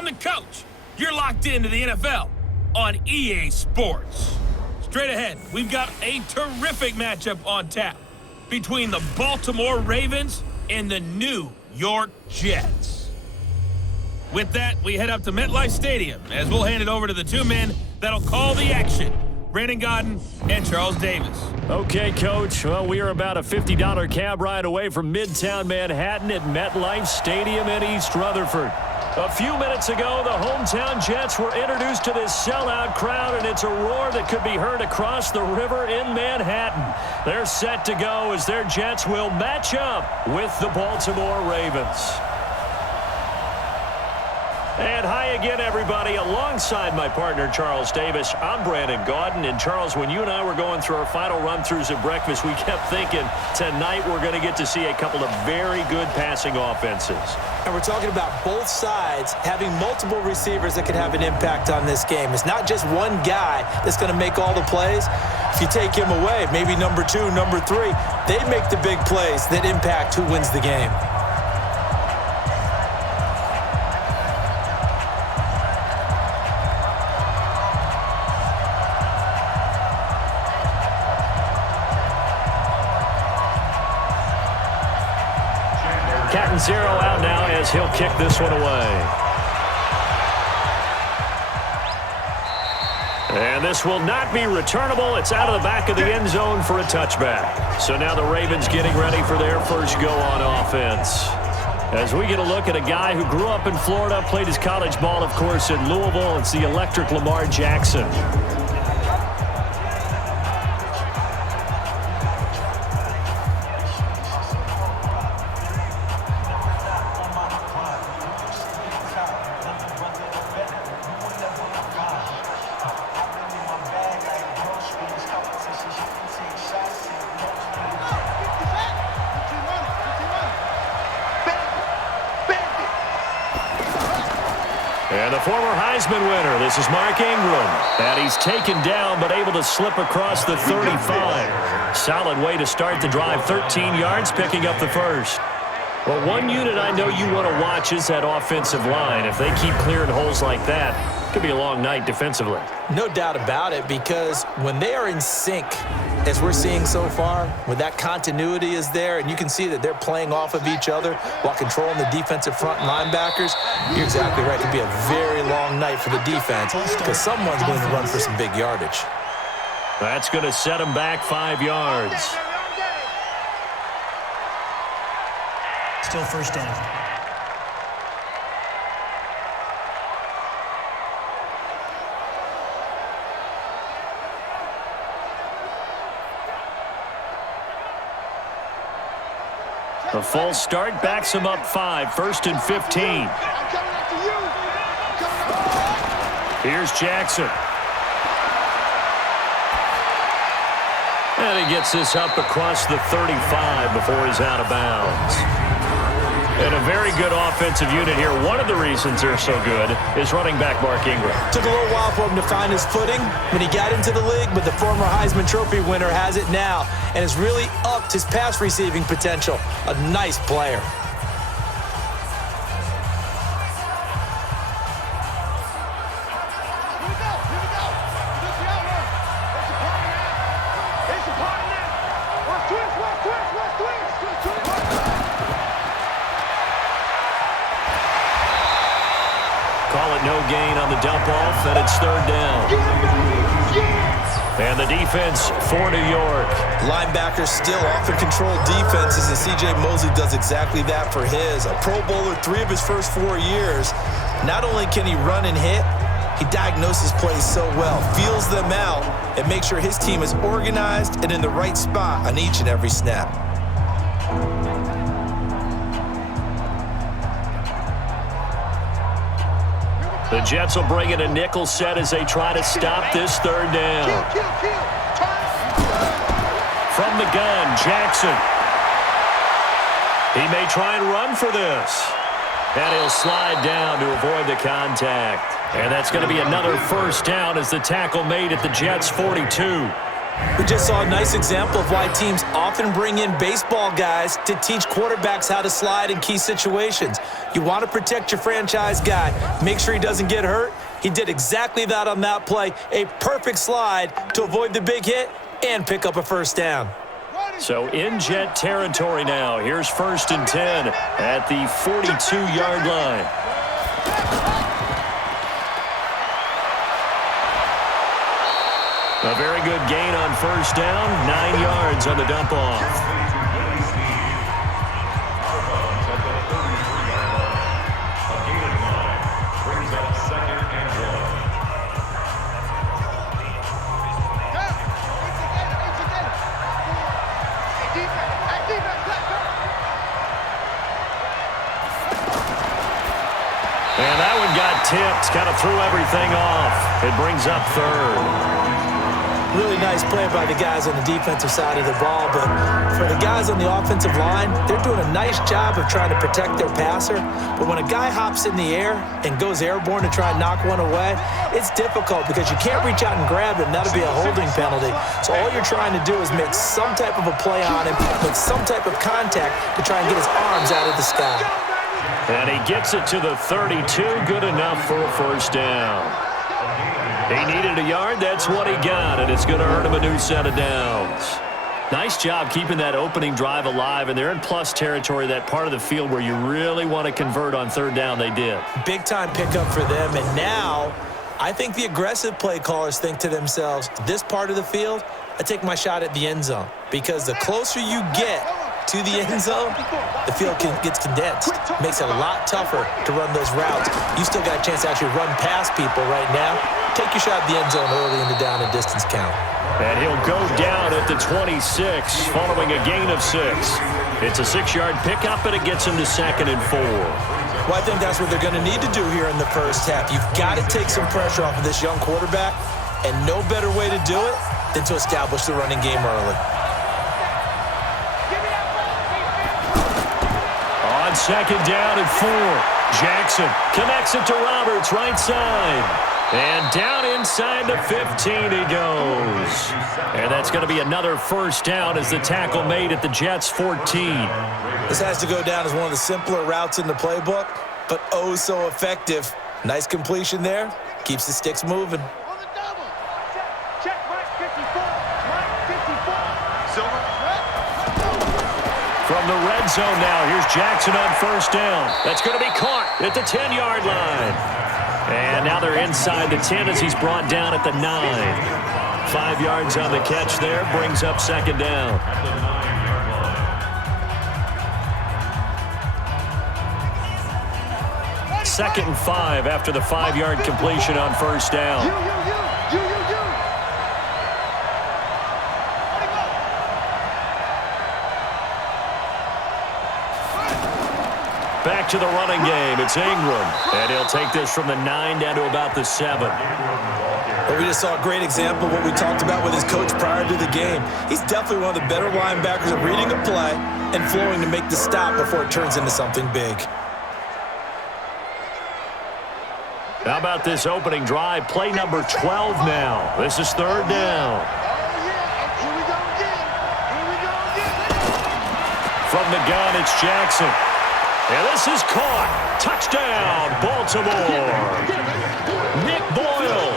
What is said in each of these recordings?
I'm the coach. You're locked into the NFL on EA Sports. Straight ahead, we've got a terrific matchup on tap between the Baltimore Ravens and the New York Jets. With that, we head up to MetLife Stadium as we'll hand it over to the two men that'll call the action, Brandon Godden and Charles Davis. Okay, Coach. Well, we are about a $50 cab ride away from Midtown Manhattan at MetLife Stadium in East Rutherford. A few minutes ago, the hometown Jets were introduced to this sellout crowd, and it's a roar that could be heard across the river in Manhattan. They're set to go as their Jets will match up with the Baltimore Ravens. And hi again, everybody. Alongside my partner, Charles Davis, I'm Brandon Godden. And, Charles, when you and I were going through our final run-throughs at breakfast, we kept thinking tonight we're going to get to see a couple of very good passing offenses. And we're talking about both sides having multiple receivers that can have an impact on this game. It's not just one guy that's going to make all the plays. If you take him away, maybe number 2, number 3, they make the big plays that impact who wins the game. Cat and zero out now as he'll kick this one away. And this will not be returnable. It's out of the back of the end zone for a touchback. So now the Ravens getting ready for their first go on offense. As we get a look at a guy who grew up in Florida, played his college ball, of course, in Louisville. It's the electric Lamar Jackson. And the former Heisman winner, this is Mark Ingram. And he's taken down but able to slip across the 35. Solid way to start the drive, 13 yards, picking up the first. Well, one unit I know you want to watch is that offensive line. If they keep clearing holes like that, it could be a long night defensively. No doubt about it, because when they are in sync, as we're seeing so far, when that continuity is there and you can see that they're playing off of each other while controlling the defensive front linebackers, you're exactly right. It could be a very long night for the defense because someone's going to run for some big yardage. That's going to set them back 5 yards. Still first down. A false start backs him up 5, 1st and 15. Here's Jackson. And he gets this up across the 35 before he's out of bounds. And a very good offensive unit here. One of the reasons they're so good is running back Mark Ingram. Took a little while for him to find his footing when he got into the league, but the former Heisman Trophy winner has it now and has really upped his pass receiving potential. A nice player. Call it no gain on the dump off, and it's 3rd down. And the defense for New York. Linebackers still often control defenses, and C.J. Mosley does exactly that for his. A Pro Bowler 3 of his first 4 years. Not only can he run and hit, he diagnoses plays so well, feels them out, and makes sure his team is organized and in the right spot on each and every snap. The Jets will bring in a nickel set as they try to stop this 3rd down. From the gun, Jackson. He may try and run for this. And he'll slide down to avoid the contact. And that's going to be another 1st down as the tackle made at the Jets' 42. We just saw a nice example of why teams often bring in baseball guys to teach quarterbacks how to slide in key situations. You want to protect your franchise guy. Make sure he doesn't get hurt. He did exactly that on that play. A perfect slide to avoid the big hit and pick up a first down. So in Jet territory now. Here's 1st and 10 at the 42-yard line. A very good gain on 1st down. 9 yards on the dump off. And that one got tipped, kind of threw everything off. It brings up 3rd. Really nice play by the guys on the defensive side of the ball, but for the guys on the offensive line, they're doing a nice job of trying to protect their passer. But when a guy hops in the air and goes airborne to try and knock one away, it's difficult because you can't reach out and grab him. That'll be a holding penalty. So all you're trying to do is make some type of a play on him, make some type of contact to try and get his arms out of the sky. And he gets it to the 32. Good enough for a first down. He needed a yard. That's what he got, and it's going to earn him a new set of downs. Nice job keeping that opening drive alive, and they're in plus territory, that part of the field where you really want to convert on 3rd down. They did. Big-time pickup for them, and now I think the aggressive play callers think to themselves, this part of the field, I take my shot at the end zone, because the closer you get to the end zone, the field gets condensed. Makes it a lot tougher to run those routes. You still got a chance to actually run past people right now. Take your shot at the end zone early in the down and distance count. And he'll go down at the 26 following a gain of 6. It's a 6-yard pickup, and it gets him to 2nd and 4. Well, I think that's what they're going to need to do here in the first half. You've got to take some pressure off of this young quarterback, and no better way to do it than to establish the running game early. On 2nd down and 4, Jackson connects it to Roberts, right side. And down inside the 15 he goes. And that's going to be another first down as the tackle made at the Jets' 14. This has to go down as one of the simpler routes in the playbook, but oh so effective. Nice completion there. Keeps the sticks moving. From the red zone now, here's Jackson on 1st down. That's going to be caught at the 10-yard line. And now they're inside the 10 as he's brought down at the 9. 5 yards on the catch there, brings up 2nd down. Second and 5 after the 5-yard completion on 1st down. Back to the running game. It's Ingram. And he'll take this from the 9 down to about the 7. Well, we just saw a great example of what we talked about with his coach prior to the game. He's definitely one of the better linebackers at reading a play and flowing to make the stop before it turns into something big. How about this opening drive? Play number 12 now. This is 3rd down. From the gun, it's Jackson. And this is caught. Touchdown, Baltimore. Nick Boyle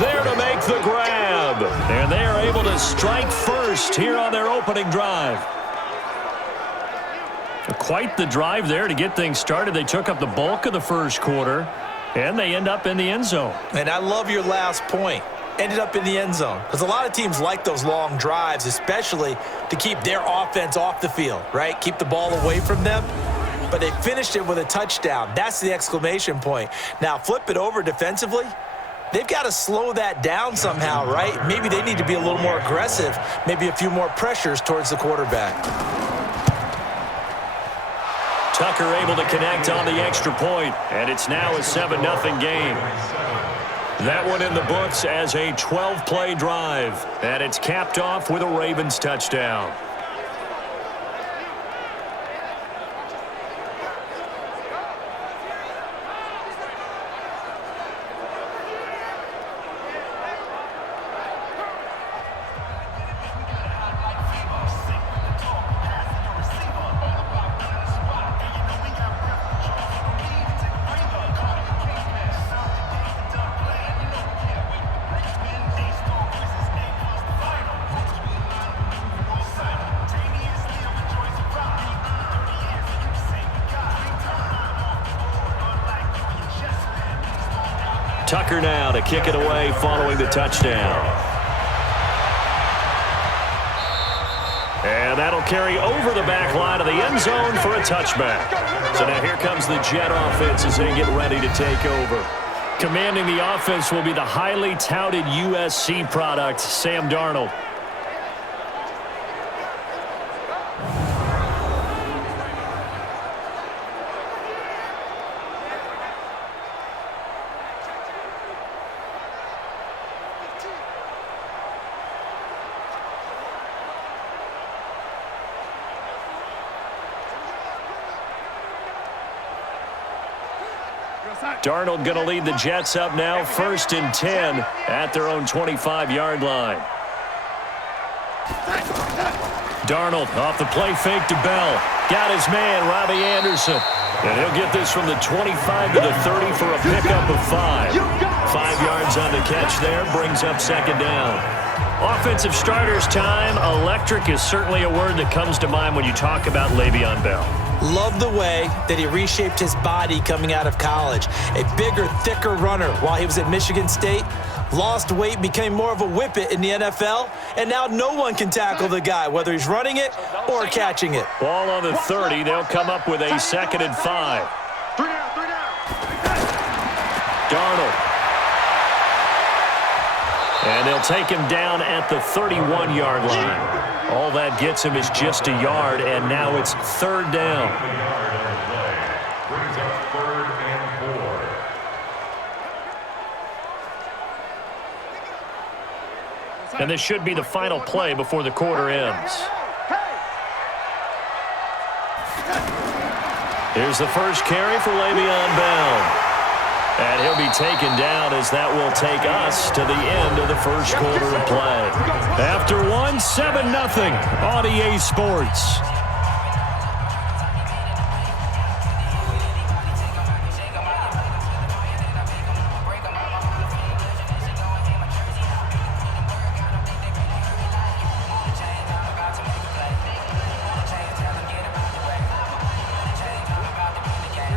there to make the grab. And they are able to strike first here on their opening drive. Quite the drive there to get things started. They took up the bulk of the first quarter, and they end up in the end zone. And I love your last point. Ended up in the end zone. Because a lot of teams like those long drives, especially to keep their offense off the field, right? Keep the ball away from them. But they finished it with a touchdown. That's the exclamation point. Now, flip it over defensively. They've got to slow that down somehow, right? Maybe they need to be a little more aggressive. Maybe a few more pressures towards the quarterback. Tucker able to connect on the extra point, and it's now a 7-0 game. That one in the books as a 12-play drive, and it's capped off with a Ravens touchdown. Tucker now to kick it away following the touchdown. And that'll carry over the back line of the end zone for a touchback. So now here comes the Jet offense as they get ready to take over. Commanding the offense will be the highly touted USC product, Sam Darnold. Darnold going to lead the Jets up now, 1st and 10 at their own 25-yard line. Darnold off the play fake to Bell. Got his man, Robbie Anderson. And he'll get this from the 25 to the 30 for a pickup of 5. 5 yards on the catch there, brings up 2nd down. Offensive starters time. Electric is certainly a word that comes to mind when you talk about Le'Veon Bell. Love the way that he reshaped his body coming out of college. A bigger, thicker runner while he was at Michigan State. Lost weight, became more of a whippet in the NFL, and now no one can tackle the guy, whether he's running it or catching it. Ball on the 30. They'll come up with a 2nd and 5. Darnold. And they'll take him down at the 31-yard line. All that gets him is just a yard, and now it's 3rd down. And this should be the final play before the quarter ends. Here's the first carry for Le'Veon Bell. And he'll be taken down as that will take us to the end of the first quarter of play. After 1, 7-0 on EA Sports.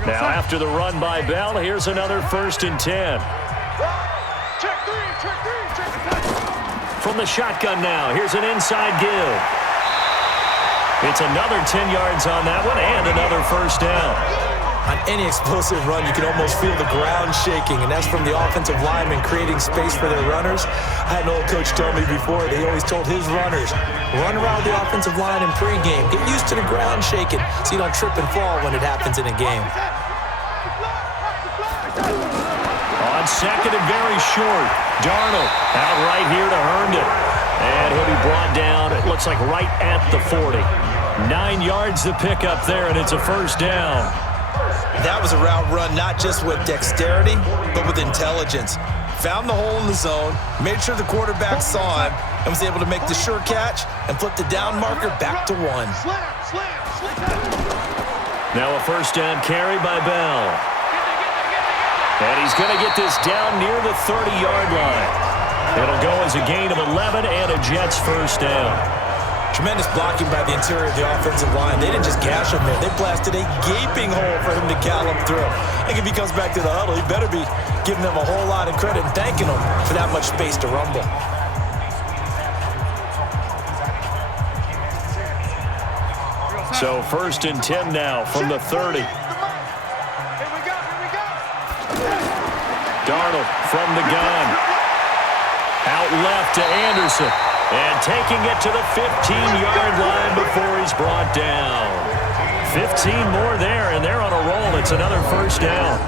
Now after the run by Bell, here's another 1st and 10. From the shotgun now, here's an inside give. It's another 10 yards on that one and another 1st down. On any explosive run, you can almost feel the ground shaking, and that's from the offensive linemen creating space for their runners. I had an old coach tell me before, they always told his runners, run around the offensive line in pregame. Get used to the ground shaking so you don't trip and fall when it happens in a game. On 2nd and very short, Darnold out right here to Herndon. And he'll be brought down, it looks like right at the 40. 9 yards to pick up there, and it's a 1st down. That was a route run not just with dexterity, but with intelligence. Found the hole in the zone, made sure the quarterback saw him, and was able to make the sure catch and flip the down marker back to 1. Now a 1st down carry by Bell. And he's going to get this down near the 30-yard line. It'll go as a gain of 11 and a Jets 1st down. Tremendous blocking by the interior of the offensive line. They didn't just gash him there. They blasted a gaping hole for him to gallop through. I think if he comes back to the huddle, he better be giving them a whole lot of credit and thanking them for that much space to rumble. So 1st and 10 now from the 30. Darnold from the gun. Out left to Anderson. And taking it to the 15-yard line before he's brought down. 15 more there, and they're on a roll. It's another 1st down.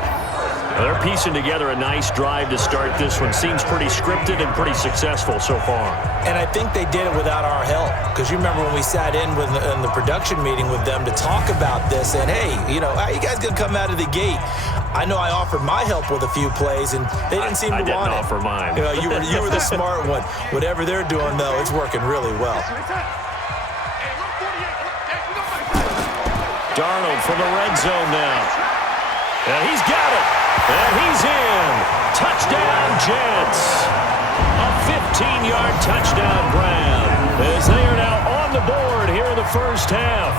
Well, they're piecing together a nice drive to start this one. Seems pretty scripted and pretty successful so far. And I think they did it without our help. Because you remember when we sat in the production meeting with them to talk about this, and hey, you know, how you guys going to come out of the gate? I know I offered my help with a few plays, and they didn't seem to want it. I didn't offer mine. You know, you were the smart one. Whatever they're doing, though, it's working really well. Darnold from the red zone now. And he's got it. And he's in. Touchdown, Jets. A 15-yard touchdown grab as they are now on the board here in the 1st half.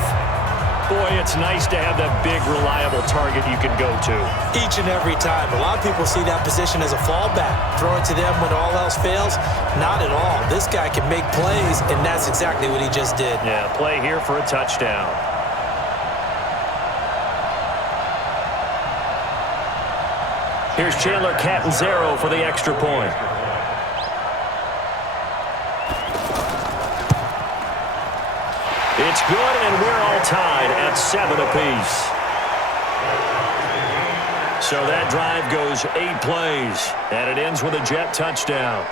Boy, it's nice to have that big, reliable target you can go to. Each and every time. A lot of people see that position as a fallback. Throw it to them when all else fails. Not at all. This guy can make plays, and that's exactly what he just did. Yeah, play here for a touchdown. Here's Chandler Catanzaro for the extra point. It's good, and we're all tied at 7 apiece. So that drive goes 8 plays, and it ends with a Jet touchdown.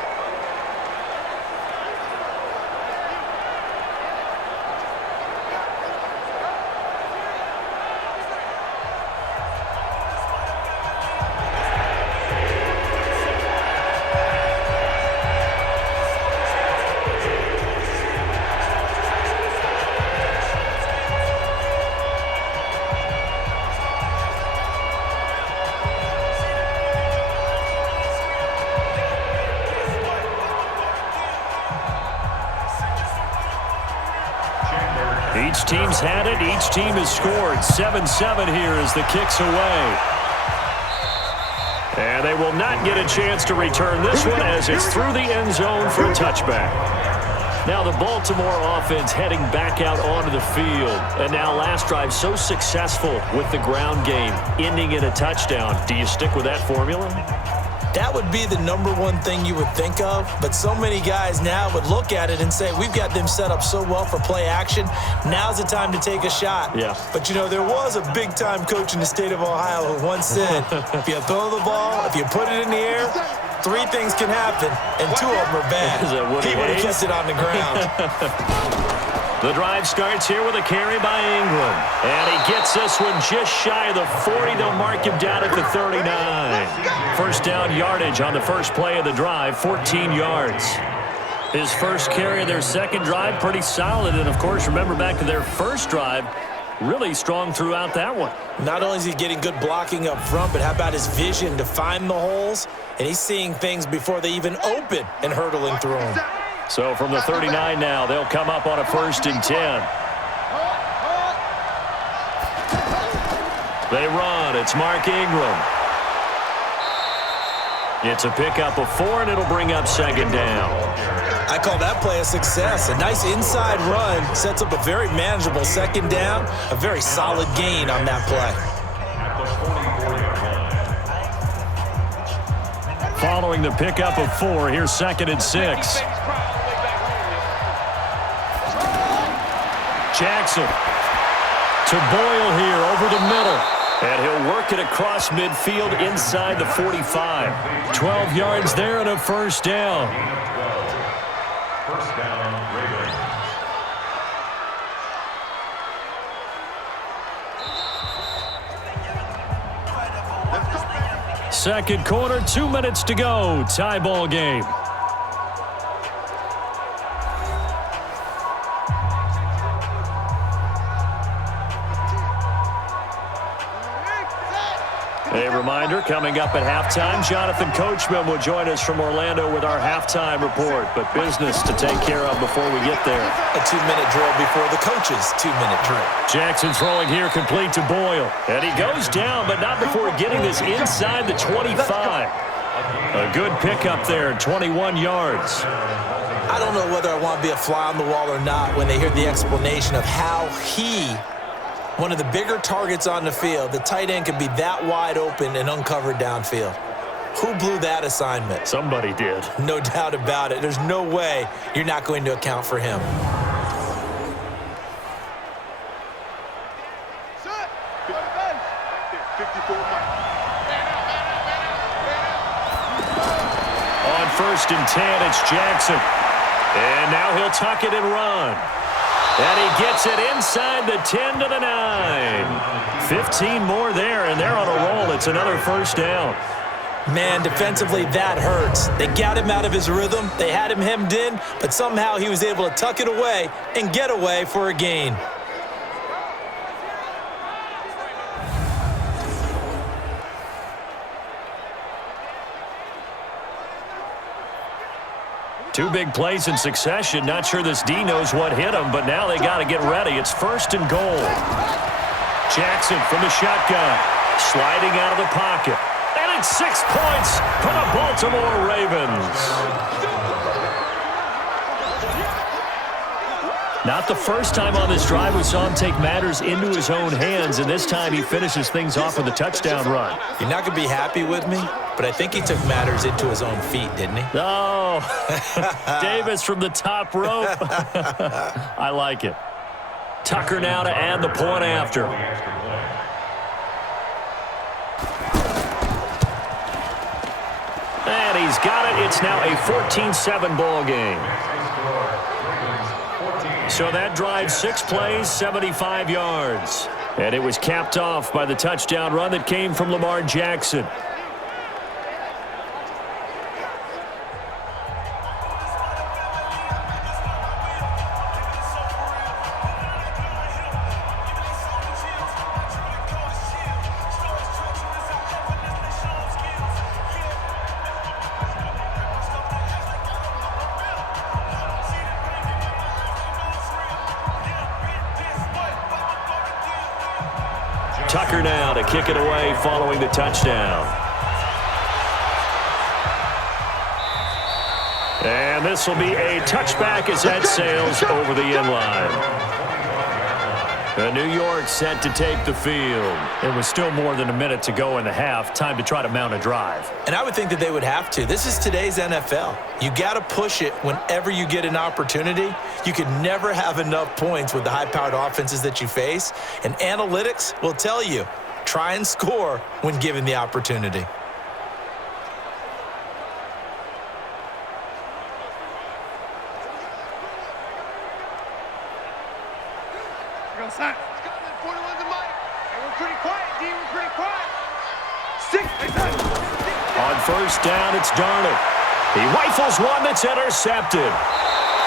Each team's had it. Each team has scored. 7-7 here as the kick's away. And they will not get a chance to return this one as it's through the end zone for a touchback. Now the Baltimore offense heading back out onto the field. And now last drive so successful with the ground game, ending in a touchdown. Do you stick with that formula? That would be the number one thing you would think of, but so many guys now would look at it and say, we've got them set up so well for play action. Now's the time to take a shot. Yeah. But, you know, there was a big-time coach in the state of Ohio who once said, if you throw the ball, if you put it in the air, 3 things can happen, and 2 of them are bad. He would have kept it on the ground. The drive starts here with a carry by Ingram. And he gets this one just shy of the 40. They'll mark him down at the 39. First down yardage on the first play of the drive, 14 yards. His first carry of their second drive, pretty solid. And, of course, remember back to their first drive, really strong throughout that one. Not only is he getting good blocking up front, but how about his vision to find the holes? And he's seeing things before they even open and hurtling through them. So from the 39 now, they'll come up on a 1st and 10. They run. It's Mark Ingram. It's a pickup of 4, and it'll bring up 2nd down. I call that play a success. A nice inside run sets up a very manageable 2nd down. A very solid gain on that play. Following the pickup of 4, here's 2nd and 6. Jackson to Boyle here over the middle. And he'll work it across midfield inside the 45. 12 yards there and a 1st down. Second quarter, 2 minutes to go. Tie ball game. A reminder, coming up at halftime, Jonathan Coachman will join us from Orlando with our halftime report. But business to take care of before we get there. A 2-minute drill before the coach's 2-minute drill. Jackson throwing here, complete to Boyle. And he goes down, but not before getting this inside the 25. A good pickup there, 21 yards. I don't know whether I want to be a fly on the wall or not when they hear the explanation of how one of the bigger targets on the field, the tight end can be that wide open and uncovered downfield. Who blew that assignment? Somebody did. No doubt about it. There's no way you're not going to account for him. On 1st and 10, it's Jackson. And now he'll tuck it and run. And he gets it inside the 10 to the 9. 15 more there, and they're on a roll. It's another 1st down. Man, defensively, that hurts. They got him out of his rhythm. They had him hemmed in, but somehow he was able to tuck it away and get away for a gain. Two big plays in succession. Not sure this D knows what hit him, but now they got to get ready. It's 1st and goal. Jackson from the shotgun. Sliding out of the pocket. And it's 6 points for the Baltimore Ravens. Not the first time on this drive we saw him take matters into his own hands, and this time he finishes things off with a touchdown run. You're not going to be happy with me, but I think he took matters into his own feet, didn't he? Oh, Davis from the top rope. I like it. Tucker now to add the point after. And he's got it. It's now a 14-7 ball game. So that drive, 6 plays, 75 yards. And it was capped off by the touchdown run that came from Lamar Jackson. Tucker now to kick it away following the touchdown. And this will be a touchback as that sails over the end line. New York set to take the field. It was still more than a minute to go in the half. Time to try to mount a drive. And I would think that they would have to. This is today's NFL. You got to push it whenever you get an opportunity. You can never have enough points with the high-powered offenses that you face. And analytics will tell you, try and score when given the opportunity. On first down, it's Darnold. He rifles one that's intercepted.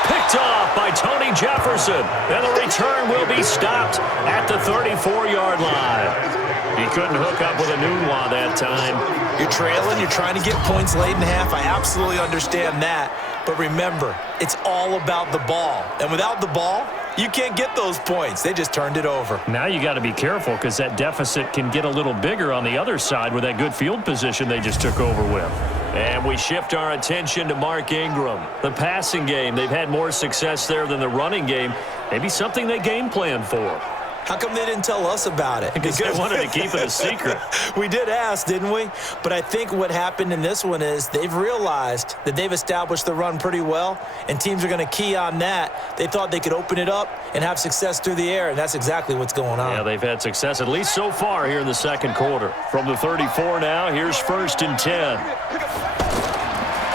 Picked off by Tony Jefferson. And the return will be stopped at the 34-yard line. He couldn't hook up with a Nunwa that time. You're trailing. You're trying to get points late in the half. I absolutely understand that. But remember, it's all about the ball. And without the ball, you can't get those points. They just turned it over. Now you got to be careful because that deficit can get a little bigger on the other side with that good field position they just took over with. And we shift our attention to Mark Ingram. The passing game, they've had more success there than the running game. Maybe something they game plan for. How come they didn't tell us about it? Because they wanted to keep it a secret. We did ask, didn't we? But I think what happened in this one is they've realized that they've established the run pretty well, and teams are going to key on that. They thought they could open it up and have success through the air, and that's exactly what's going on. Yeah, they've had success, at least so far here in the second quarter. From the 34 now, here's 1st and 10.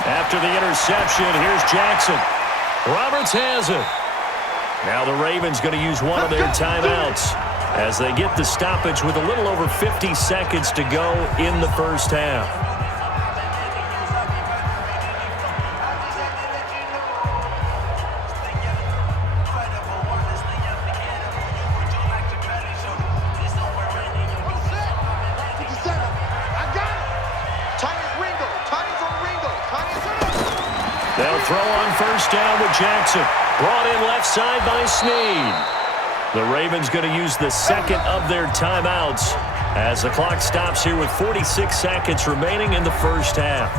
After the interception, here's Jackson. Roberts has it. Now the Ravens going to use one of their timeouts as they get the stoppage with a little over 50 seconds to go in the first half. They'll throw on first down with Jackson. Brought in left side by Snead. The Ravens going to use the second of their timeouts as the clock stops here with 46 seconds remaining in the first half.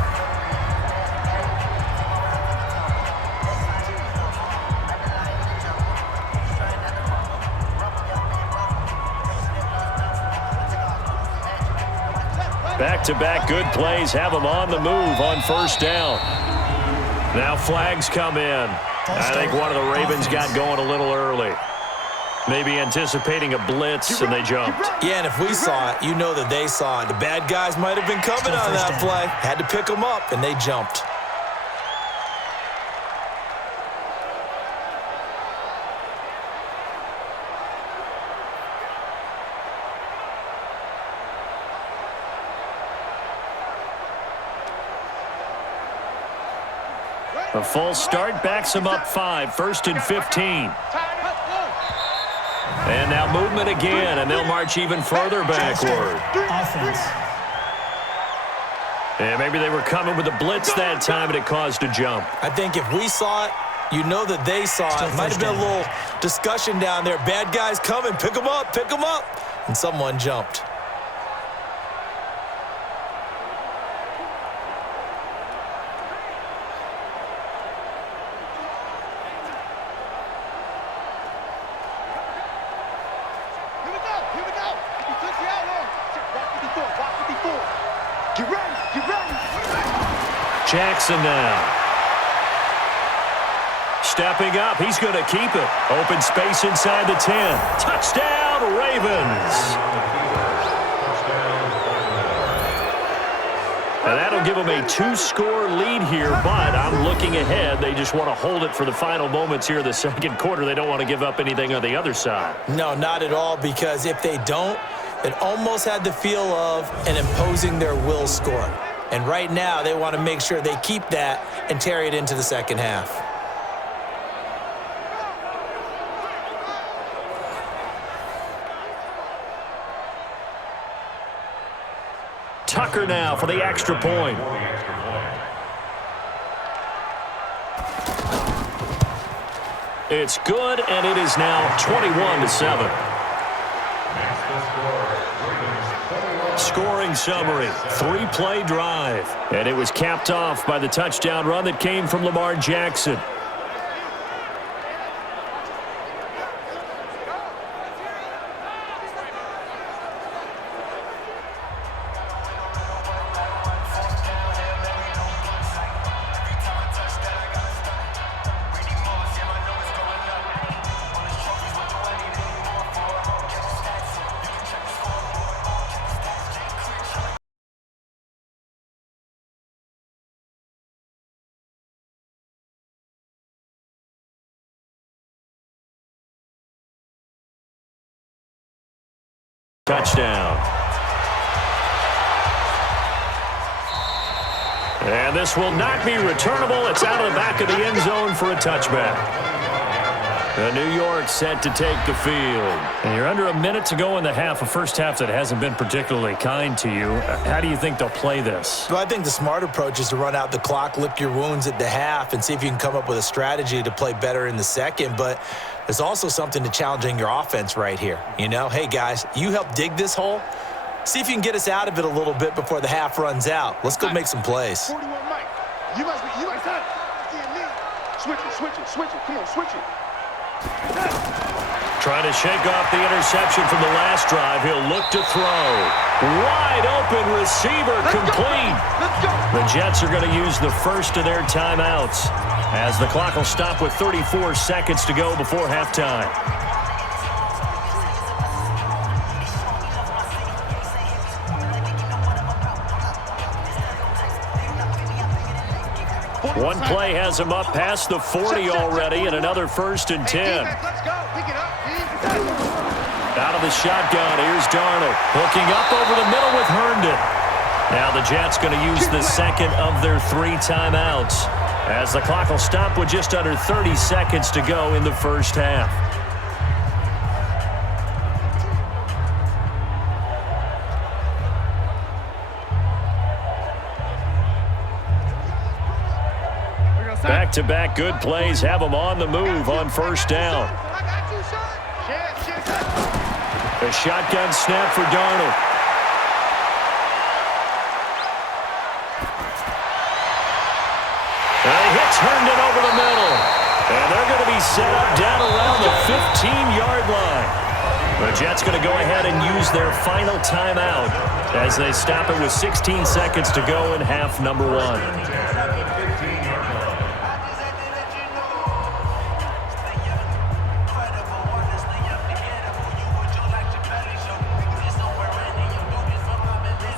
Back-to-back good plays have them on the move on first down. Now flags come in. I think one of the Ravens got going a little early. Maybe anticipating a blitz, and they jumped. Yeah, and if we saw it, you know that they saw it. The bad guys might have been coming on that play. Had to pick them up, and they jumped. A false start backs him up 5, 1st and 15. And now movement again, and they'll march even further backward. Offense. And maybe they were coming with a blitz that time, and it caused a jump. I think if we saw it, you know that they saw it. Might have been a little discussion down there. Bad guys coming. Pick them up. Pick them up. And someone jumped. Jackson now. Stepping up, he's going to keep it. Open space inside the 10. Touchdown, Ravens. And that'll give them a 2-score lead here, but I'm looking ahead. They just want to hold it for the final moments here of the second quarter. They don't want to give up anything on the other side. No, not at all, because if they don't, it almost had the feel of an imposing their will score. And right now, they want to make sure they keep that and carry it into the second half. Tucker now for the extra point. It's good, and it is now 21-7. Scoring summary, 3-play drive. And it was capped off by the touchdown run that came from Lamar Jackson. Touchdown. And this will not be returnable. It's out of the back of the end zone for a touchback. New York set to take the field. And you're under a minute to go in the half, a first half that hasn't been particularly kind to you. How do you think they'll play this? Well, I think the smart approach is to run out the clock, lick your wounds at the half, and see if you can come up with a strategy to play better in the second. But there's also something to challenging your offense right here. You know, hey, guys, you help dig this hole. See if you can get us out of it a little bit before the half runs out. Let's go make some plays. 41 Mike. You must be time. Switch it. Come on, switch it. Trying to shake off the interception from the last drive. He'll look to throw. Wide open receiver, complete. Let's go. The Jets are going to use the first of their timeouts as the clock will stop with 34 seconds to go before halftime. One play has him up past the 40 already, and another 1st and 10. Let's go. Pick it up. Out of the shotgun, here's Darnold. Hooking up over the middle with Herndon. Now the Jets going to use the second of their 3 timeouts as the clock will stop with just under 30 seconds to go in the first half. Back-to-back good plays have them on the move on first down. A shotgun snap for Darnold. And he hits Herndon over the middle. And they're going to be set up down around the 15-yard line. The Jets going to go ahead and use their final timeout as they stop it with 16 seconds to go in half number 1.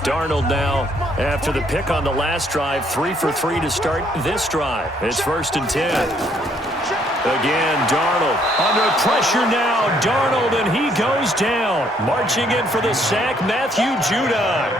Darnold now, after the pick on the last drive, 3 for 3 to start this drive. It's 1st and 10. Again, Darnold under pressure now. Darnold, and he goes down. Marching in for the sack, Matthew Judon.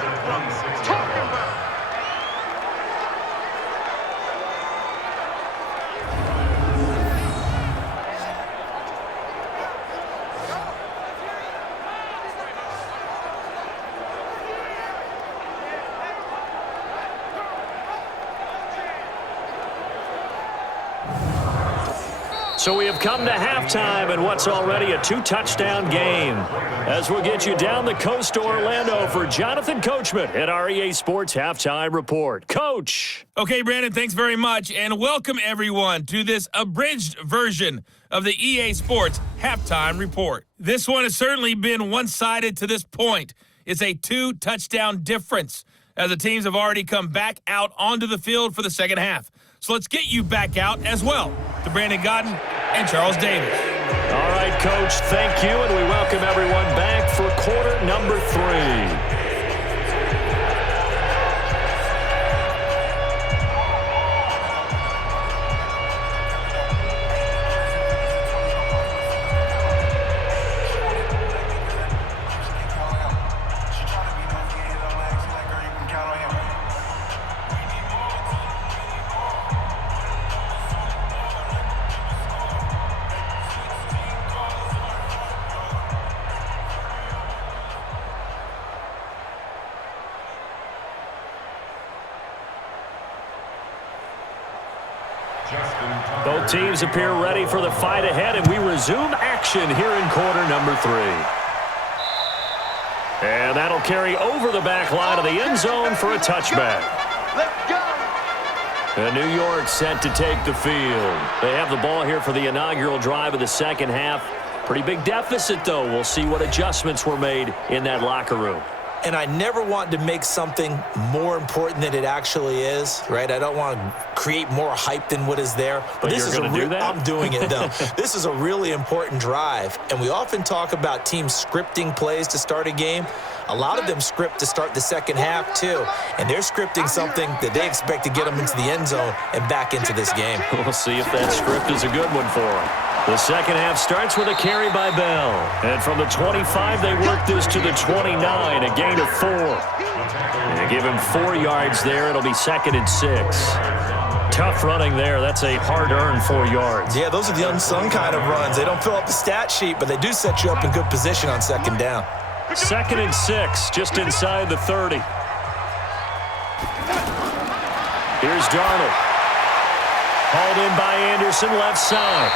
So we have come to halftime in what's already a 2-touchdown game. As we'll get you down the coast to Orlando for Jonathan Coachman at our EA Sports Halftime Report. Coach. Okay, Brandon, thanks very much, and welcome everyone to this abridged version of the EA Sports Halftime Report. This one has certainly been one-sided to this point. It's a 2-touchdown difference as the teams have already come back out onto the field for the second half. So let's get you back out as well to Brandon Godden and Charles Davis. All right, Coach, thank you, and we welcome everyone back for quarter number 3. Both teams appear ready for the fight ahead, and we resume action here in quarter number 3. And that'll carry over the back line of the end zone for a touchback. Let's go. And New York set to take the field. They have the ball here for the inaugural drive of the second half. Pretty big deficit, though. We'll see what adjustments were made in that locker room. And I never want to make something more important than it actually is, right? I don't want to create more hype than what is there. But this you're is going to do that? I'm doing it, though. This is a really important drive. And we often talk about teams scripting plays to start a game. A lot of them script to start the second half, too. And they're scripting something that they expect to get them into the end zone and back into this game. We'll see if that script is a good one for them. The second half starts with a carry by Bell. And from the 25, they work this to the 29, a gain of 4. And give him 4 yards there. It'll be 2nd and 6. Tough running there. That's a hard-earned 4 yards. Yeah, those are the unsung kind of runs. They don't fill up the stat sheet, but they do set you up in good position on second down. 2nd and 6, just inside the 30. Here's Darnold. Hauled in by Anderson, left side.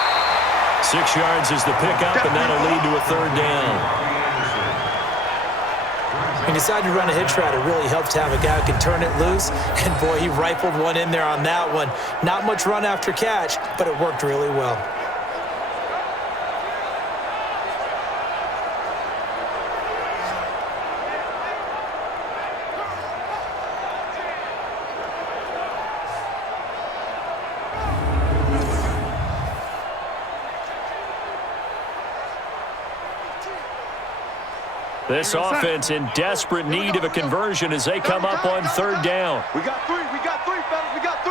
6 yards is the pickup, and that'll lead to a 3rd down. When you decide to run a hitch route, it really helps to have a guy who can turn it loose. And, boy, he rifled one in there on that one. Not much run after catch, but it worked really well. This offense in desperate need of a conversion as they come up on 3rd down. We got 3, fellas, we got 3.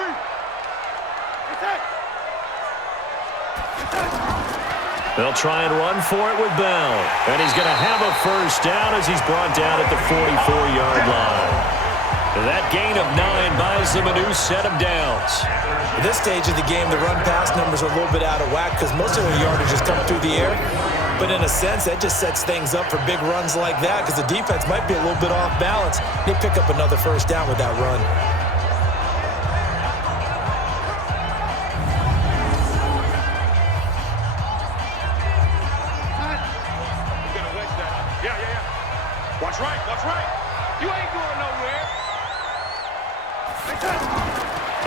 They'll try and run for it with Bell. And he's going to have a 1st down as he's brought down at the 44-yard line. And that gain of 9 buys them a new set of downs. At this stage of the game, the run-pass numbers are a little bit out of whack because most of the yardage has come through the air. But in a sense, that just sets things up for big runs like that because the defense might be a little bit off balance. They pick up another 1st down with that run. Watch right. You ain't going nowhere.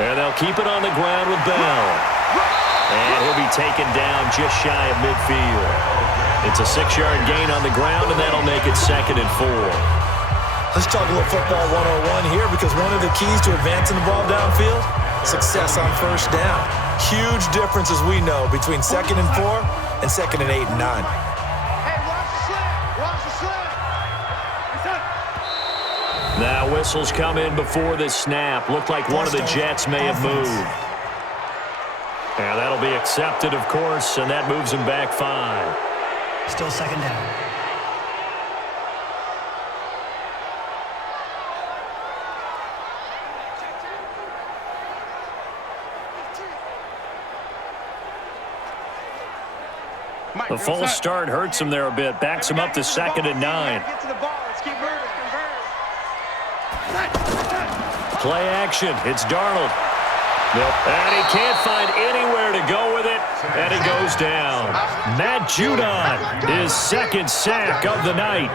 And they'll keep it on the ground with Bell. And he'll be taken down just shy of midfield. It's a 6-yard gain on the ground, and that'll make it 2nd and 4. Let's talk a little football 101 here because one of the keys to advancing the ball downfield, success on 1st down. Huge difference, as we know, between 2nd and 4 and 2nd and 8 and 9. Hey, watch the slant. Watch the slant. Now whistles come in before the snap. Looked like one of the Jets may have moved. And that'll be accepted, of course, and that moves him back 5. Still 2nd down. The false start hurts him there a bit. Backs him up to 2nd and 9. Get to the ball. Let's keep moving. Play action. It's Darnold. And he can't find anywhere to go with it. And he goes down. Matt Judon, his second sack of the night.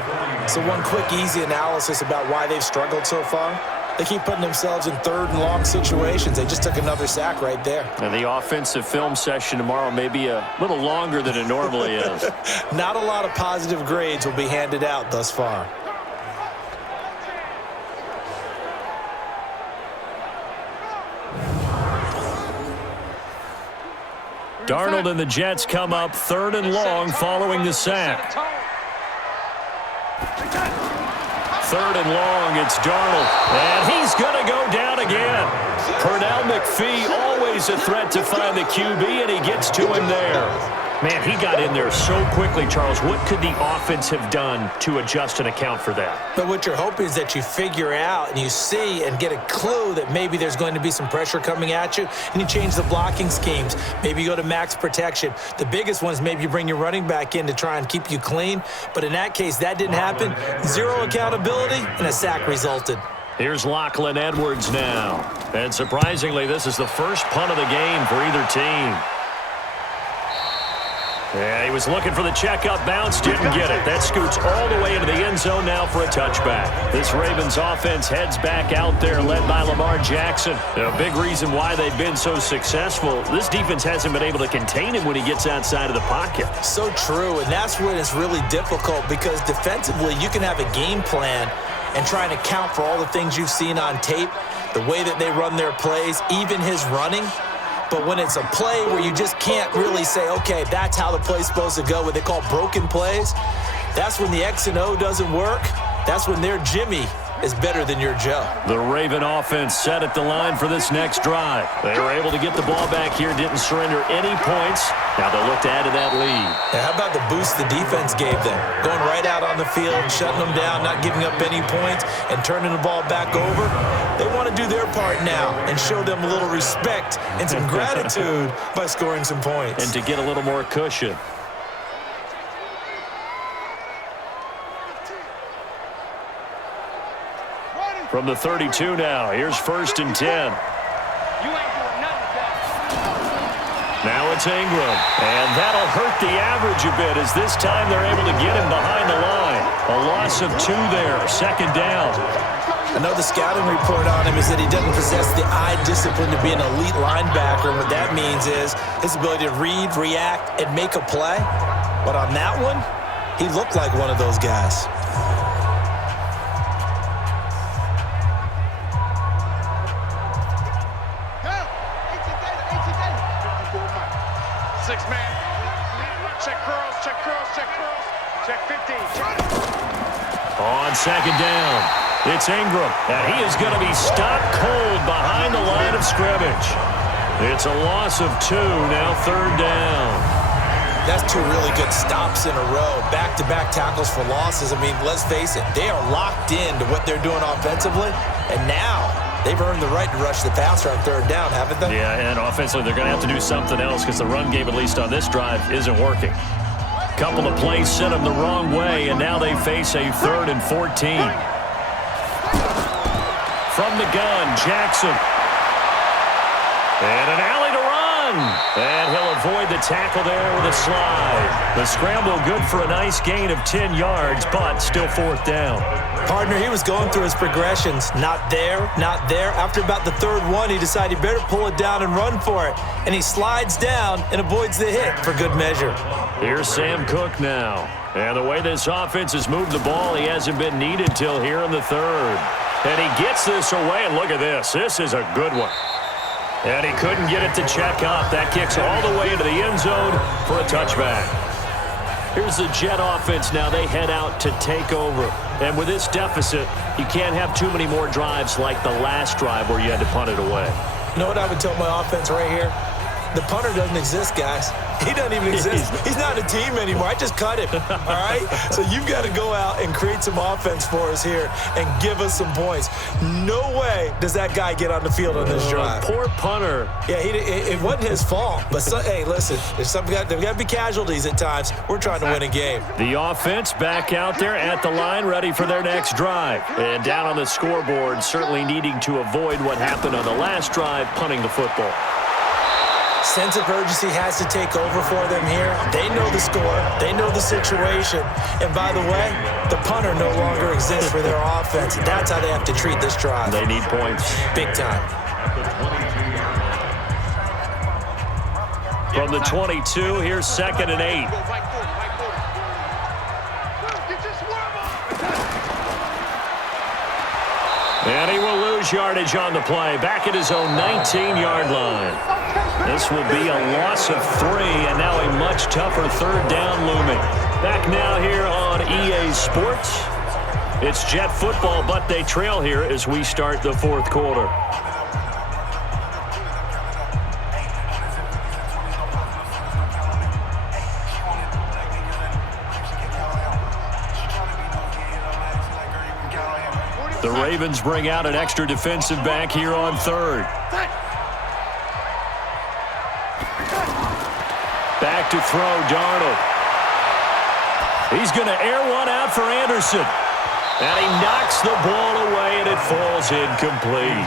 So one quick, easy analysis about why they've struggled so far. They keep putting themselves in third and long situations. They just took another sack right there. And the offensive film session tomorrow may be a little longer than it normally is. Not a lot of positive grades will be handed out thus far. Darnold and the Jets come up third and long following the sack. Third and long, it's Darnold. And he's going to go down again. Pernell McPhee, always a threat to find the QB, and he gets to him there. Man, he got in there so quickly, Charles. What could the offense have done to adjust and account for that? But what you're hoping is that you figure out and you see and get a clue that maybe there's going to be some pressure coming at you, and you change the blocking schemes. Maybe you go to max protection. The biggest one is maybe you bring your running back in to try and keep you clean. But in that case, that didn't happen. Zero accountability, and a sack resulted. Here's Lachlan Edwards now. And surprisingly, this is the first punt of the game for either team. Yeah, he was looking for the checkup bounce, didn't get it. That scoots all the way into the end zone now for a touchback. This Ravens offense heads back out there, led by Lamar Jackson. A big reason why they've been so successful. This defense hasn't been able to contain him when he gets outside of the pocket. So true, and that's when it's really difficult because defensively you can have a game plan and try and account for all the things you've seen on tape, the way that they run their plays, even his running. But when it's a play where you just can't really say, okay, that's how the play's supposed to go, what they call broken plays, that's when the X and O doesn't work. That's when their Jimmy is better than your Joe. The Raven offense set at the line for this next drive. They were able to get the ball back here, didn't surrender any points. Now they'll look to add to that lead. Now, how about the boost the defense gave them? Going right out on the field, shutting them down, not giving up any points, and turning the ball back over. They want to do their part now and show them a little respect and some gratitude by scoring some points. And to get a little more cushion. From the 32 now, here's 1st and 10. Now it's Ingram, and that'll hurt the average a bit as this time they're able to get him behind the line. A loss of 2 there, 2nd down. Another scouting report on him is that he doesn't possess the eye discipline to be an elite linebacker. What that means is his ability to read, react, and make a play. But on that one, he looked like one of those guys. On 2nd down, it's Ingram, and he is going to be stopped cold behind the line of scrimmage. It's a loss of 2, now 3rd down. That's 2 really good stops in a row. Back-to-back tackles for losses. I mean, let's face it, they are locked into what they're doing offensively, and now they've earned the right to rush the passer on 3rd down, haven't they? Yeah, and offensively they're going to have to do something else because the run game, at least on this drive, isn't working. Couple of plays sent them the wrong way, and now they face a 3rd and 14. From the gun, Jackson. And an alley to run. And he'll avoid the tackle there with a slide. The scramble good for a nice gain of 10 yards, but still 4th down. Partner, he was going through his progressions. Not there, not there. After about the 3rd one, he decided he better pull it down and run for it. And he slides down and avoids the hit for good measure. Here's Sam Cook now. And the way this offense has moved the ball, he hasn't been needed till here in the 3rd. And he gets this away, and look at this. This is a good one. And he couldn't get it to check up. That kicks all the way into the end zone for a touchback. Here's the Jet offense now. They head out to take over. And with this deficit, you can't have too many more drives like the last drive where you had to punt it away. You know what I would tell my offense right here? The punter doesn't exist, guys. He doesn't even exist. He's not a team anymore. I just cut him, all right? So you've got to go out and create some offense for us here and give us some points. No way does that guy get on the field on this drive. Poor punter. Yeah, it wasn't his fault. But, hey, listen, there's got to be casualties at times. We're trying to win a game. The offense back out there at the line, ready for their next drive. And down on the scoreboard, certainly needing to avoid what happened on the last drive, punting the football. Sense of urgency has to take over for them here. They know the score. They know the situation. And by the way, the punter no longer exists for their offense. That's how they have to treat this drive. They need points. Big time. From the 22, here's 2nd and 8. And he will lose yardage on the play. Back at his own 19-yard line. This will be a loss of 3, and now a much tougher 3rd down looming. Back now here on EA Sports. It's Jet football, but they trail here as we start the 4th quarter. The Ravens bring out an extra defensive back here on 3rd. Back to throw, Darnold. He's going to air one out for Anderson. And he knocks the ball away, and it falls incomplete.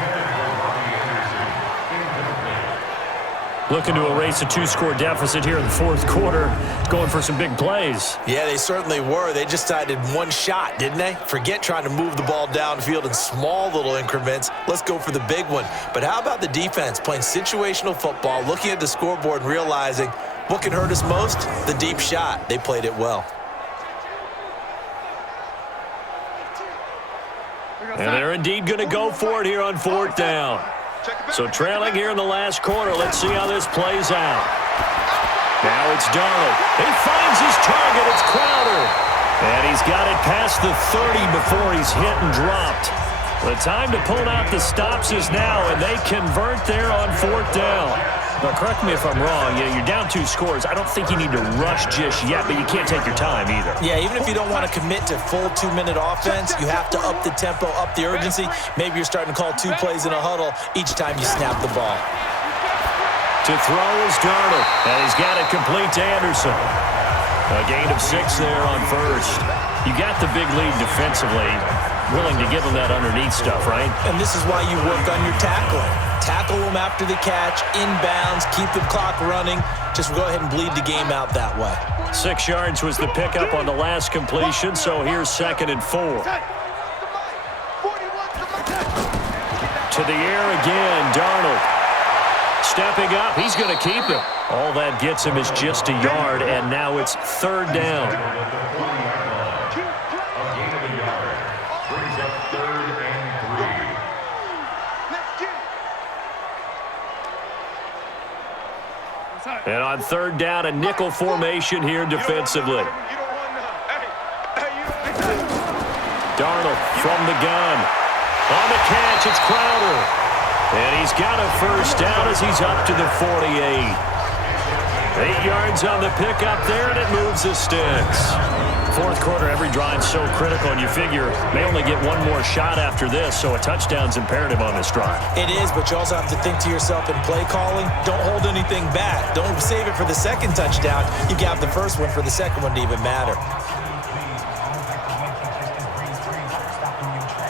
Looking to erase a 2-score deficit here in the 4th quarter, going for some big plays. Yeah, they certainly were. They just decided one shot, didn't they? Forget trying to move the ball downfield in small little increments. Let's go for the big one. But how about the defense playing situational football, looking at the scoreboard and realizing what can hurt us most? The deep shot. They played it well. And they're indeed going to go for it here on 4th down. So trailing here in the last quarter. Let's see how this plays out. Now it's Darnold. He finds his target. It's Crowder. And he's got it past the 30 before he's hit and dropped. The time to pull out the stops is now, and they convert there on 4th down. Now, correct me if I'm wrong. You're down 2 scores. I don't think you need to rush just yet, but you can't take your time either. Yeah, even if you don't want to commit to full 2-minute offense, you have to up the tempo, up the urgency. Maybe you're starting to call 2 plays in a huddle each time you snap the ball. To throw is Darnold, and he's got it complete to Anderson. A gain of 6 there on 1st. You got the big lead defensively. Willing to give them that underneath stuff, right? And this is why you work on your tackling. Tackle them after the catch, inbounds, keep the clock running. Just go ahead and bleed the game out that way. 6 yards was the pickup on the last completion, so here's 2nd and 4. To the air again, Darnold. Stepping up, he's going to keep it. All that gets him is just a yard, and now it's 3rd down. And on 3rd down, a nickel formation here defensively. Darnold from the gun. On the catch, it's Crowder. And he's got a 1st down as he's up to the 48. 8 yards on the pickup there, and it moves the sticks. 4th quarter, every drive's so critical, and you figure may only get one more shot after this, so a touchdown's imperative on this drive. It is, but you also have to think to yourself in play calling, don't hold anything back. Don't save it for the 2nd touchdown. You got the 1st one for the 2nd one to even matter.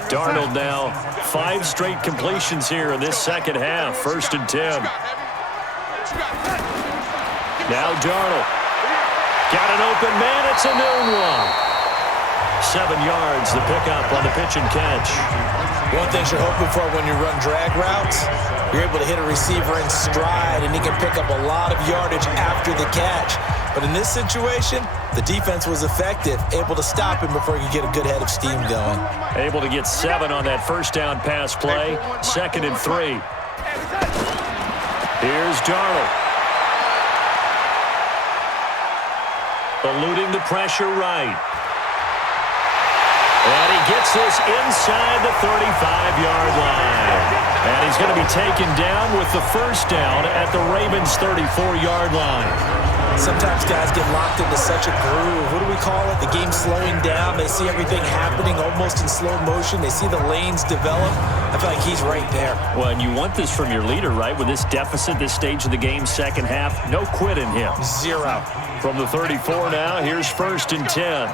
Darnold now, 5 straight completions here in this 2nd half. 1st and 10. Now Darnold. Got an open man. It's a noon one. 7 yards, the pickup on the pitch and catch. One thing you're hoping for when you run drag routes, you're able to hit a receiver in stride, and he can pick up a lot of yardage after the catch. But in this situation, the defense was effective, able to stop him before he could get a good head of steam going. Able to get 7 on that 1st down pass play. 2nd and 3. Here's Darnold. Eluding the pressure right. And he gets this inside the 35-yard line. And he's going to be taken down with the 1st down at the Ravens' 34-yard line. Sometimes guys get locked into such a groove. What do we call it? The game's slowing down. They see everything happening almost in slow motion. They see the lanes develop. I feel like he's right there. Well, and you want this from your leader, right? With this deficit, this stage of the game, 2nd half, no quit in him. 0. From the 34 now, here's 1st and 10.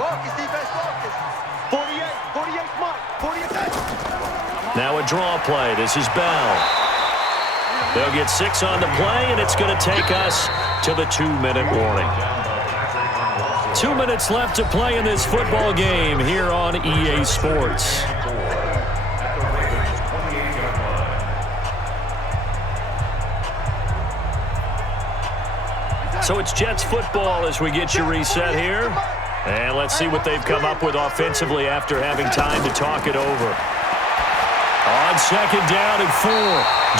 Now a draw play. This is Bell. They'll get 6 on the play, and it's going to take us to the 2-minute warning. 2 minutes left to play in this football game here on EA Sports. So it's Jets football as we get you reset here. And let's see what they've come up with offensively after having time to talk it over. On second down and 4,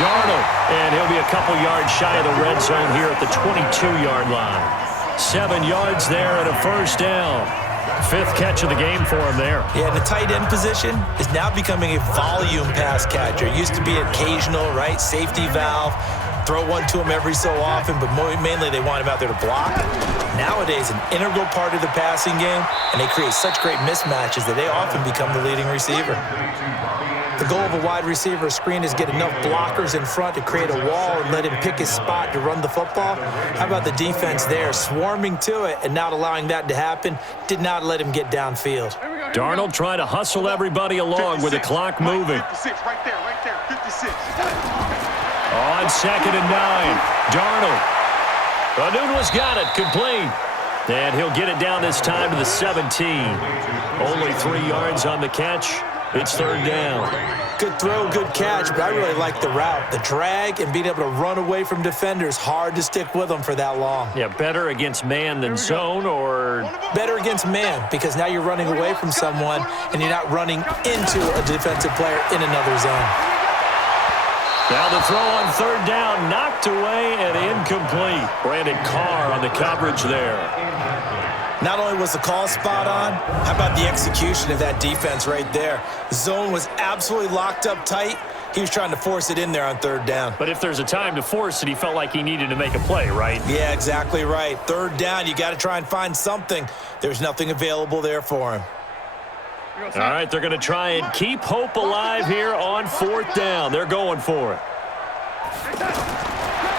Darnold. And he'll be a couple yards shy of the red zone here at the 22-yard line. 7 yards there and a first down. 5th catch of the game for him there. Yeah, and the tight end position is now becoming a volume pass catcher. It used to be occasional, right? Safety valve. Throw one to him every so often, but mainly they want him out there to block. Nowadays, an integral part of the passing game, and they create such great mismatches that they often become the leading receiver. The goal of a wide receiver screen is get enough blockers in front to create a wall and let him pick his spot to run the football. How about the defense there, swarming to it and not allowing that to happen? Did not let him get downfield. Darnold trying to hustle everybody along with the clock moving. 56, right there, 56. On second and 9, Darnold. Anunwa's got it, complete. And he'll get it down this time to the 17. Only 3 yards on the catch. It's 3rd down. Good throw, good catch, but I really like the route. The drag and being able to run away from defenders, hard to stick with them for that long. Yeah, better against man than zone, or? Better against man, because now you're running away from someone and you're not running into a defensive player in another zone. Now the throw on 3rd down, knocked away and incomplete. Brandon Carr on the coverage there. Not only was the call spot on, how about the execution of that defense right there? The zone was absolutely locked up tight. He was trying to force it in there on 3rd down. But if there's a time to force it, he felt like he needed to make a play, right? Yeah, exactly right. 3rd down, you got to try and find something. There's nothing available there for him. All right, they're going to try and keep hope alive here on 4th down. They're going for it.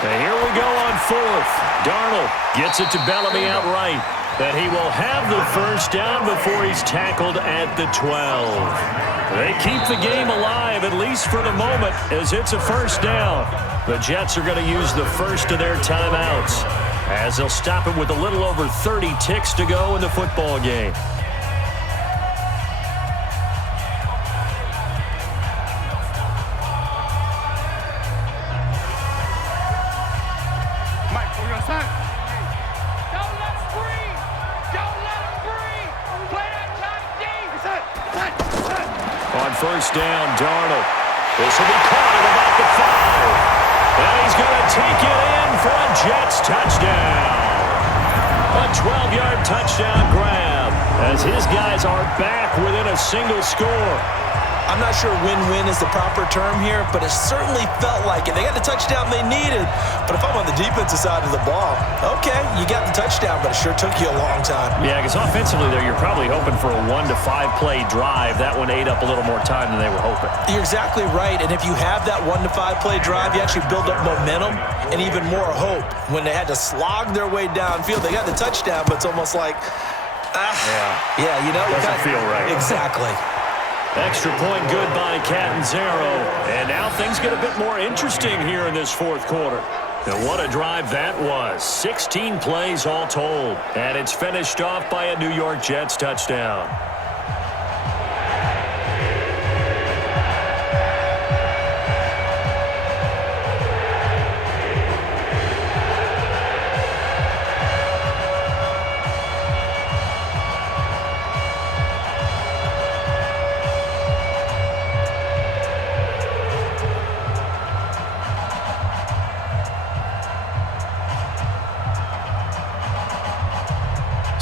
And here we go on 4th. Darnold gets it to Bellamy outright. That he will have the first down before he's tackled at the 12. They keep the game alive, at least for the moment, as it's a first down. The Jets are going to use the first of their timeouts, as they'll stop it with a little over 30 ticks to go in the football game. First down, Darnold. This will be caught at about the 5. And he's going to take it in for a Jets touchdown. A 12-yard touchdown grab as his guys are back within a single score. I'm not sure win-win is the proper term here, but it certainly felt like it. They got the touchdown they needed, but if I'm on the defensive side of the ball, okay, you got the touchdown, but it sure took you a long time. Yeah, because offensively there, you're probably hoping for a 1 to 5 play drive. That one ate up a little more time than they were hoping. You're exactly right, and if you have that 1 to 5 play drive, you actually build up momentum and even more hope. When they had to slog their way downfield, they got the touchdown, but it's almost like, yeah, you know. Doesn't feel right. Exactly. Extra point good by Catanzaro. And now things get a bit more interesting here in this 4th quarter. And what a drive that was. 16 plays all told. And it's finished off by a New York Jets touchdown.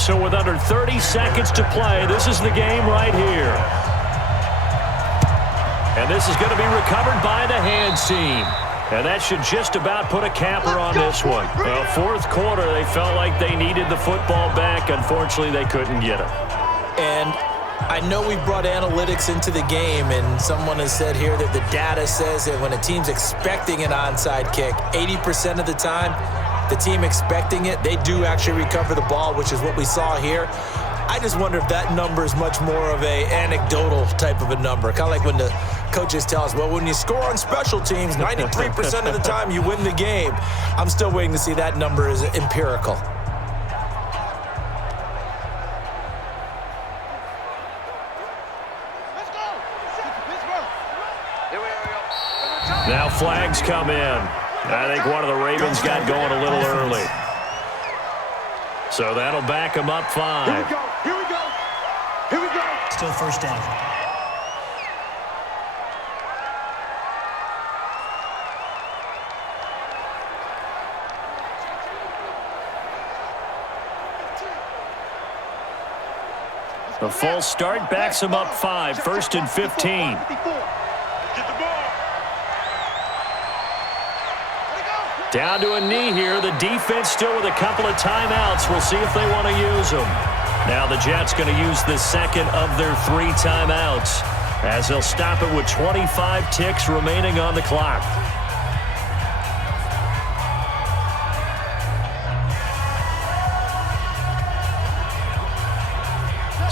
So with under 30 seconds to play, this is the game right here. And this is going to be recovered by the hands team. And that should just about put a capper on this one. Well, 4th quarter, they felt like they needed the football back. Unfortunately, they couldn't get it. And I know we brought analytics into the game, and someone has said here that the data says that when a team's expecting an onside kick, 80% of the time, the team expecting it, they do actually recover the ball, which is what we saw here. I just wonder if that number is much more of a anecdotal type of a number. Kind of like when the coaches tell us, well, when you score on special teams, 93% of the time you win the game. I'm still waiting to see that number is empirical. Now flags come in. I think one of the Ravens got going a little early. So that'll back them up 5. Here we go. Here we go. Here we go. Still first down. The full start backs him up 5. 1st and 15. Get the ball. Down to a knee here. The defense still with a couple of timeouts. We'll see if they want to use them. Now the Jets going to use the second of their 3 timeouts as they'll stop it with 25 ticks remaining on the clock.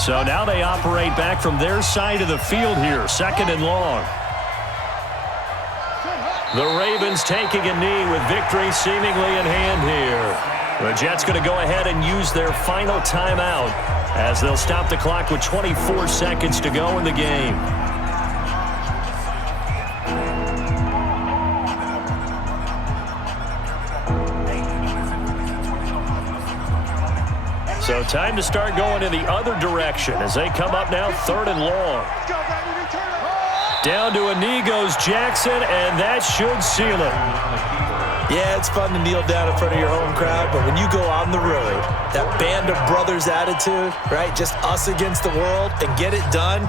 So now they operate back from their side of the field here. 2nd and long. The Ravens taking a knee with victory seemingly in hand here. The Jets going to go ahead and use their final timeout as they'll stop the clock with 24 seconds to go in the game. So time to start going in the other direction as they come up now 3rd and long. Down to a knee goes Jackson, and that should seal it. Yeah, it's fun to kneel down in front of your home crowd, but when you go on the road, that band of brothers attitude, right, just us against the world, and get it done,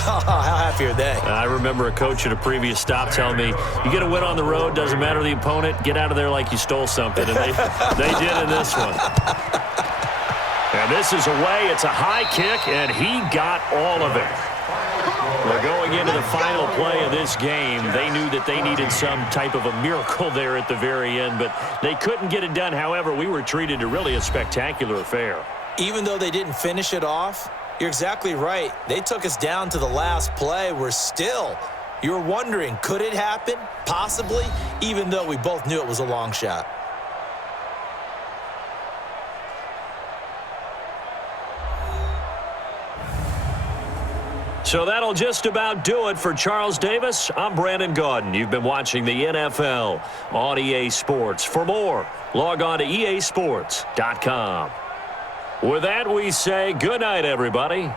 how happy are they? I remember a coach at a previous stop telling me, you get a win on the road, doesn't matter the opponent, get out of there like you stole something, and they did in this one. And this is away. It's a high kick, and he got all of it. We're going into the final play of this game. They knew that they needed some type of a miracle there at the very end, but they couldn't get it done. However, we were treated to really a spectacular affair. Even though they didn't finish it off, you're exactly right. They took us down to the last play. You were wondering, could it happen? Possibly, even though we both knew it was a long shot. So that'll just about do it for Charles Davis. I'm Brandon Gaudin. You've been watching the NFL on EA Sports. For more, log on to easports.com. With that, we say good night, everybody.